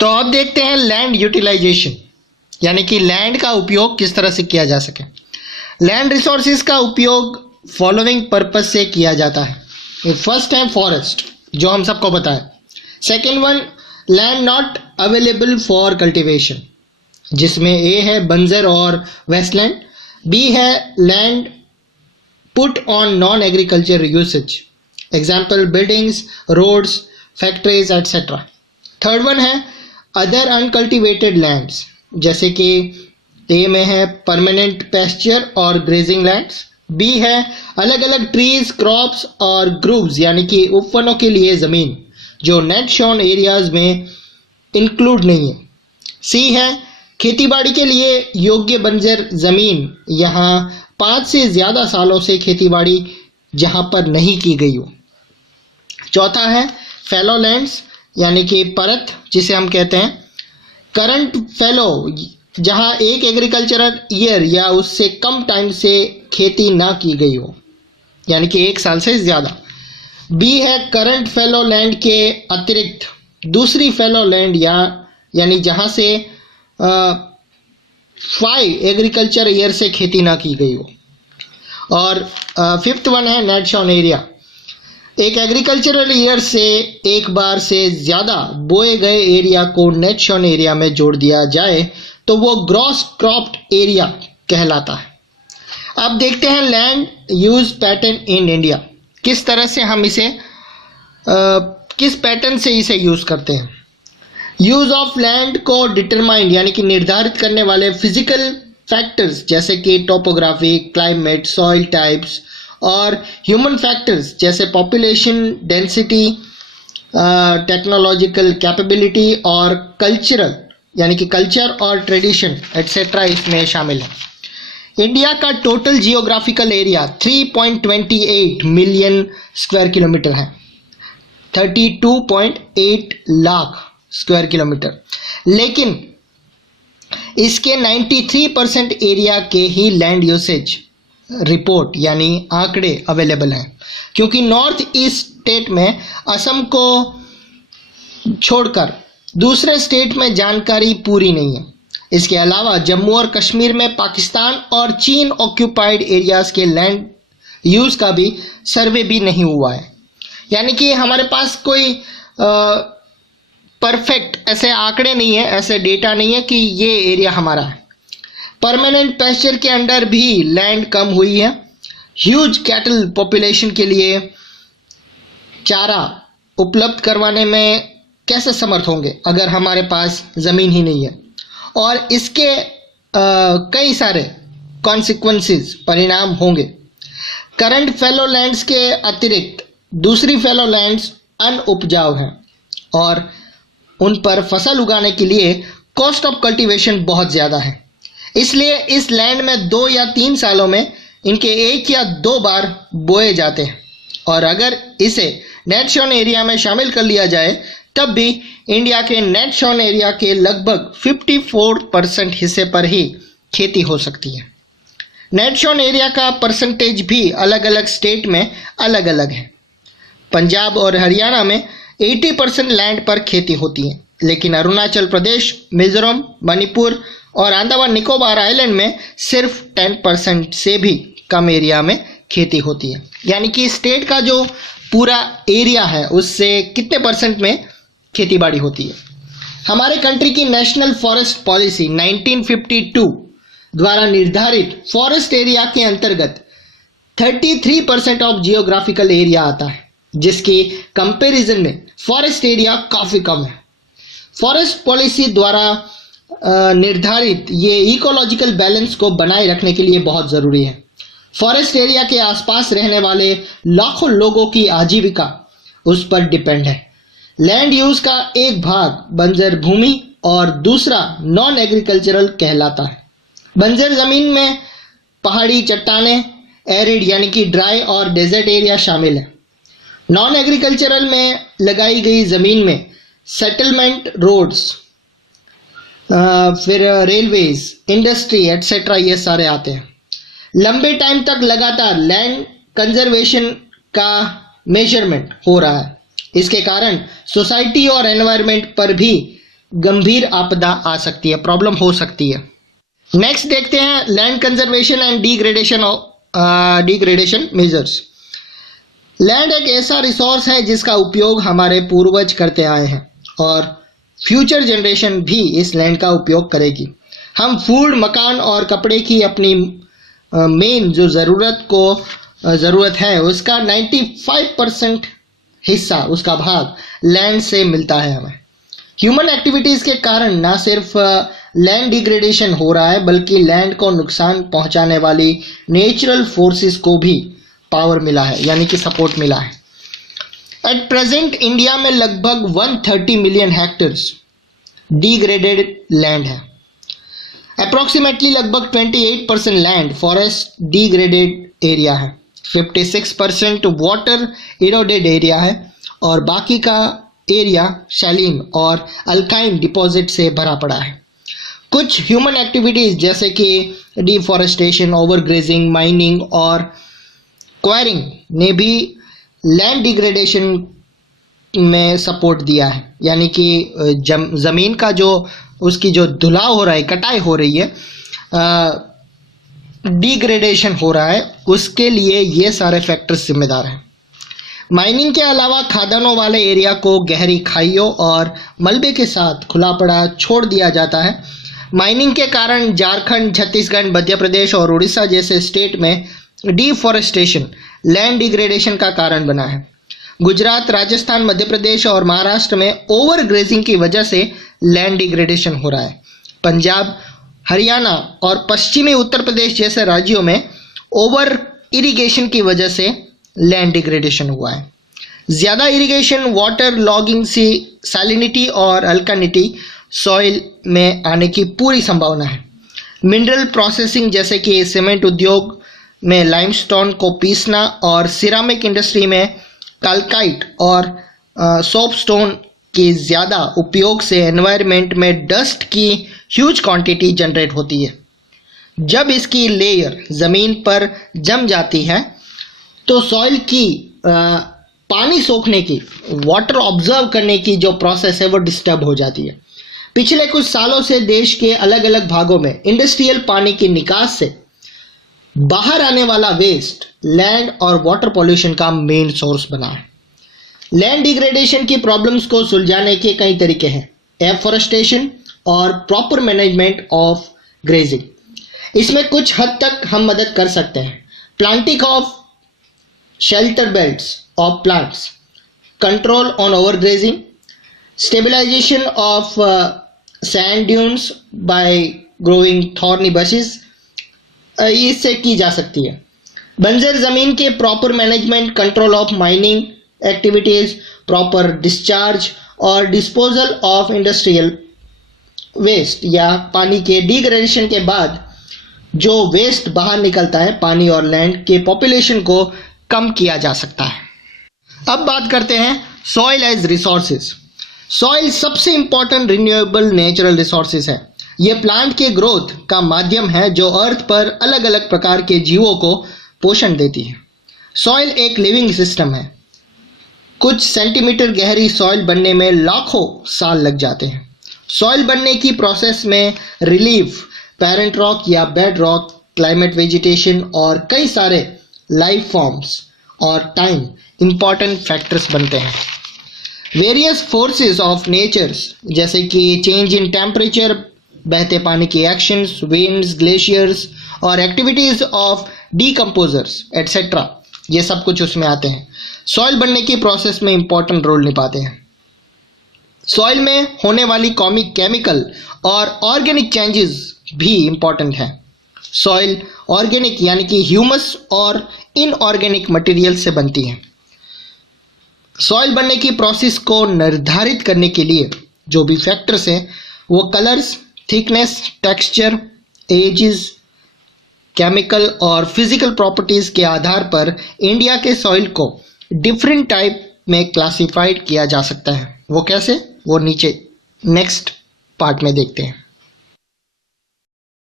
तो अब देखते हैं लैंड यूटिलाइजेशन, यानी कि लैंड का उपयोग किस तरह से किया जा सके। लैंड रिसोर्सेज का उपयोग फॉलोइंग पर्पस से किया जाता है। फर्स्ट है फॉरेस्ट, जो हम सबको पता है। Second one, land not available for cultivation, जिसमें ए है बंजर और वेस्टलैंड। बी है land put on non agriculture usage, example buildings, roads, factories etcetera. Third one है अदर अनकल्टिवेटेड लैंड्स, जैसे कि ए में है परमानेंट पेस्चर और ग्रेजिंग लैंड्स। बी है अलग अलग ट्रीज, क्रॉप्स और ग्रूव्स, यानी कि उपवनों के लिए ज़मीन जो नेट शोन एरियाज में इंक्लूड नहीं है। सी है खेतीबाड़ी के लिए योग्य बंजर ज़मीन, यहाँ 5 से ज़्यादा सालों से खेतीबाड़ी जहाँ पर नहीं की गई हो। चौथा है फैलो लैंड्स, यानी कि परत जिसे हम कहते हैं। करंट फैलो, जहाँ एक एग्रीकल्चरल ईयर या उससे कम टाइम से खेती ना की गई हो, यानी कि 1 साल से ज़्यादा। बी है करंट फैलो लैंड के अतिरिक्त दूसरी फैलो लैंड, यानी जहाँ से 5 एग्रीकल्चर ईयर से खेती ना की गई हो। और फिफ्थ वन है नेट शोन एरिया, एक एग्रीकल्चरल ईयर से एक बार से ज़्यादा बोए गए एरिया को नेट शोन एरिया में जोड़ दिया जाए तो वो ग्रॉस क्रॉप्ड एरिया कहलाता है। अब देखते हैं land use pattern in India, किस तरह से हम इसे किस पैटर्न से इसे यूज़ करते हैं। यूज़ ऑफ लैंड को डिटरमाइन, यानी कि निर्धारित करने वाले फिजिकल फैक्टर्स जैसे कि टोपोग्राफी, क्लाइमेट, सॉइल टाइप्स और ह्यूमन फैक्टर्स जैसे पॉपुलेशन डेंसिटी, टेक्नोलॉजिकल कैपेबिलिटी और कल्चरल, यानी कि कल्चर और ट्रेडिशन एटसेट्रा इसमें शामिल है। इंडिया का total geographical area 3.28 million square kilometre है, 32.8 लाख स्क्वायर किलोमीटर, लेकिन इसके 93% एरिया के ही लैंड यूसेज रिपोर्ट यानी आंकड़े अवेलेबल हैं, क्योंकि नॉर्थ ईस्ट स्टेट में असम को छोड़कर दूसरे स्टेट में जानकारी पूरी नहीं है। इसके अलावा जम्मू और कश्मीर में पाकिस्तान और चीन ऑक्यूपाइड एरियाज के लैंड यूज़ का भी सर्वे भी नहीं हुआ है, यानी कि हमारे पास कोई परफेक्ट ऐसे आंकड़े नहीं है, ऐसे डेटा नहीं है कि ये एरिया हमारा है। परमानेंट पेस्चर के अंडर भी लैंड कम हुई है। ह्यूज कैटल पॉपुलेशन के लिए चारा उपलब्ध करवाने में कैसे समर्थ होंगे अगर हमारे पास ज़मीन ही नहीं है, और इसके कई सारे कॉन्सिक्वेंसेस, परिणाम होंगे। करंट फेलो लैंड्स के अतिरिक्त दूसरी फेलो लैंड्स अनउपजाऊ हैं और उन पर फसल उगाने के लिए कॉस्ट ऑफ कल्टीवेशन बहुत ज़्यादा है, इसलिए इस लैंड में 2 या 3 सालों में इनके 1 या 2 बार बोए जाते हैं, और अगर इसे नेट शोन एरिया में शामिल कर लिया जाए तब भी इंडिया के नेट शोन एरिया के लगभग 54% हिस्से पर ही खेती हो सकती है। नेट शोन एरिया का परसेंटेज भी अलग अलग स्टेट में अलग अलग है। पंजाब और हरियाणा में 80% लैंड पर खेती होती है, लेकिन अरुणाचल प्रदेश, मिजोरम, मणिपुर और अंडमान निकोबार आइलैंड में सिर्फ 10% से भी कम एरिया में खेती होती है। यानी कि स्टेट का जो पूरा एरिया है उससे कितने परसेंट में खेतीबाड़ी होती है। हमारे कंट्री की नेशनल फॉरेस्ट पॉलिसी 1952 द्वारा निर्धारित फॉरेस्ट एरिया के अंतर्गत 33% ऑफ जियोग्राफिकल एरिया आता है, जिसकी कंपैरिजन में फॉरेस्ट एरिया काफ़ी कम है। फॉरेस्ट पॉलिसी द्वारा निर्धारित ये इकोलॉजिकल बैलेंस को बनाए रखने के लिए बहुत ज़रूरी है। फॉरेस्ट एरिया के आसपास रहने वाले लाखों लोगों की आजीविका उस पर डिपेंड है। लैंड यूज़ का एक भाग बंजर भूमि और दूसरा नॉन एग्रीकल्चरल कहलाता है। बंजर ज़मीन में पहाड़ी चट्टानें, एरिड यानी कि ड्राई और डेजर्ट एरिया शामिल है। नॉन एग्रीकल्चरल में लगाई गई ज़मीन में सेटलमेंट, रोड्स, फिर रेलवेज, इंडस्ट्री एटसेट्रा ये सारे आते हैं। लंबे टाइम तक लगातार लैंड कंजर्वेशन का मेजरमेंट हो रहा है। इसके कारण सोसाइटी और एनवायरनमेंट पर भी गंभीर आपदा आ सकती है, प्रॉब्लम हो सकती है। नेक्स्ट देखते हैं land conservation and degradation measures. Land एक ऐसा रिसोर्स है जिसका उपयोग हमारे पूर्वज करते आए हैं और फ्यूचर जनरेशन भी इस लैंड का उपयोग करेगी। हम फूड, मकान और कपड़े की अपनी मेन जो ज़रूरत है उसका 95% हिस्सा, उसका भाग लैंड से मिलता है हमें। ह्यूमन एक्टिविटीज़ के कारण ना सिर्फ लैंड डिग्रेडेशन हो रहा है बल्कि लैंड को नुकसान पहुंचाने वाली नेचुरल फोर्सेस को भी पावर मिला है, यानी कि सपोर्ट मिला है। एट प्रेजेंट इंडिया में लगभग 130 मिलियन हेक्टेयर्स डिग्रेडेड लैंड है। अप्रॉक्सीमेटली लगभग 28% लैंड फॉरेस्ट डिग्रेडेड एरिया है, 56% वाटर इरोडेड एरिया है और बाकी का एरिया शैलीन और अल्काइन डिपॉजिट से भरा पड़ा है। कुछ ह्यूमन एक्टिविटीज़ जैसे कि डिफॉरेस्टेशन, ओवरग्रेजिंग, माइनिंग और क्वायरिंग ने भी लैंड डिग्रेडेशन में सपोर्ट दिया है, यानी कि ज़मीन का जो उसकी जो धुलाव हो रहा है, कटाई हो रही है, डिग्रेडेशन हो रहा है, उसके लिए ये सारे फैक्टर्स जिम्मेदार हैं। माइनिंग के अलावा खदानों वाले एरिया को गहरी खाइयों और मलबे के साथ खुला पड़ा छोड़ दिया जाता है। माइनिंग के कारण झारखंड, छत्तीसगढ़, मध्य प्रदेश और उड़ीसा जैसे स्टेट में डिफॉरेस्टेशन लैंड डिग्रेडेशन का कारण बना है। गुजरात, राजस्थान, मध्य प्रदेश और महाराष्ट्र में ओवर ग्रेजिंग की वजह से लैंड डिग्रेडेशन हो रहा है। पंजाब, हरियाणा और पश्चिमी उत्तर प्रदेश जैसे राज्यों में ओवर इरिगेशन की वजह से लैंड डिग्रेडेशन हुआ है। ज़्यादा इरिगेशन, वाटर लॉगिंग से सैलिनिटी और अल्कानिटी सॉइल में आने की पूरी संभावना है। मिनरल प्रोसेसिंग जैसे कि सीमेंट उद्योग में लाइमस्टोन को पीसना और सिरामिक इंडस्ट्री में कैल्काइट और सोपस्टोन के ज़्यादा उपयोग से एनवायरनमेंट में डस्ट की ह्यूज क्वांटिटी जनरेट होती है। जब इसकी लेयर ज़मीन पर जम जाती है तो सॉइल की पानी सोखने की, वाटर ऑब्जर्व करने की जो प्रोसेस है वो डिस्टर्ब हो जाती है। पिछले कुछ सालों से देश के अलग अलग भागों में इंडस्ट्रियल पानी की निकास से बाहर आने वाला वेस्ट लैंड और वाटर पॉल्यूशन का मेन सोर्स बना है। लैंड डिग्रेडेशन की प्रॉब्लम्स को सुलझाने के कई तरीके हैं। एफॉरेस्टेशन और प्रॉपर मैनेजमेंट ऑफ ग्रेजिंग, इसमें कुछ हद तक हम मदद कर सकते हैं। Planting of shelter belts of plants, control on overgrazing, stabilization of sand dunes by growing thorny bushes, इससे की जा सकती है। बंजर ज़मीन के proper management, control of mining activities, proper discharge और डिस्पोजल ऑफ इंडस्ट्रियल वेस्ट या पानी के डिग्रेडेशन के बाद जो वेस्ट बाहर निकलता है, पानी और लैंड के पॉपुलेशन को कम किया जा सकता है। अब बात करते हैं सॉइल एज रिसोर्सेज। सॉइल सबसे इंपॉर्टेंट रिन्यूएबल नेचुरल रिसोर्सेज है। ये प्लांट के ग्रोथ का माध्यम है जो अर्थ पर अलग अलग प्रकार के जीवों को पोषण देती है। सॉइल एक लिविंग सिस्टम है। कुछ सेंटीमीटर गहरी सॉइल बनने में लाखों साल लग जाते हैं। सॉइल बनने की प्रोसेस में रिलीफ, पेरेंट रॉक या बेड रॉक, क्लाइमेट, वेजिटेशन और कई सारे लाइफ फॉर्म्स और टाइम इंपॉर्टेंट फैक्टर्स बनते हैं। वेरियस फोर्सेस ऑफ नेचर्स जैसे कि चेंज इन टेम्परेचर, बहते पानी की एक्शंस, विंड्स, ग्लेशियर्स और एक्टिविटीज ऑफ डीकम्पोजर्स एटसेट्रा, ये सब कुछ उसमें आते हैं। सॉइल बनने की प्रोसेस में इंपॉर्टेंट रोल निभाते हैं। सॉइल में होने वाली केमिकल और ऑर्गेनिक चेंजेस भी इंपॉर्टेंट हैं। सॉइल ऑर्गेनिक यानी कि ह्यूमस और इनऑर्गेनिक मटेरियल से बनती है। सॉइल बनने की प्रोसेस को निर्धारित करने के लिए जो भी फैक्टर्स हैं वो colours, thickness, texture, edges, chemical और फिजिकल प्रॉपर्टीज़ के आधार पर इंडिया के सॉइल को डिफरेंट टाइप में क्लासिफाइड किया जा सकता है। वो कैसे, वो नीचे नेक्स्ट पार्ट में देखते हैं।